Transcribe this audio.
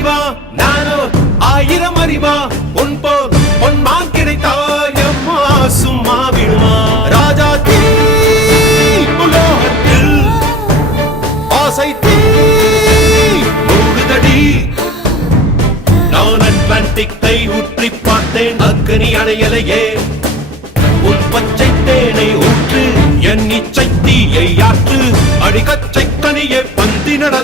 அறிவா நானோ 1000 அறிவா உன் போல் பொன்மான் கிடைத்தாயம்மா சும்மா விடுமா ராஜா தீ உலோகத்தில் ஆசை தீ மூடுதடி நான் அட்லாண்டிக்கை ஊற்றி பார்த்தேன் அக்கனி அணையலையே உன் பச்சை தேனை ஊற்று என் இச்சை தீயை ஆற்று அடிக்கச்சை கனியே பந்தி நட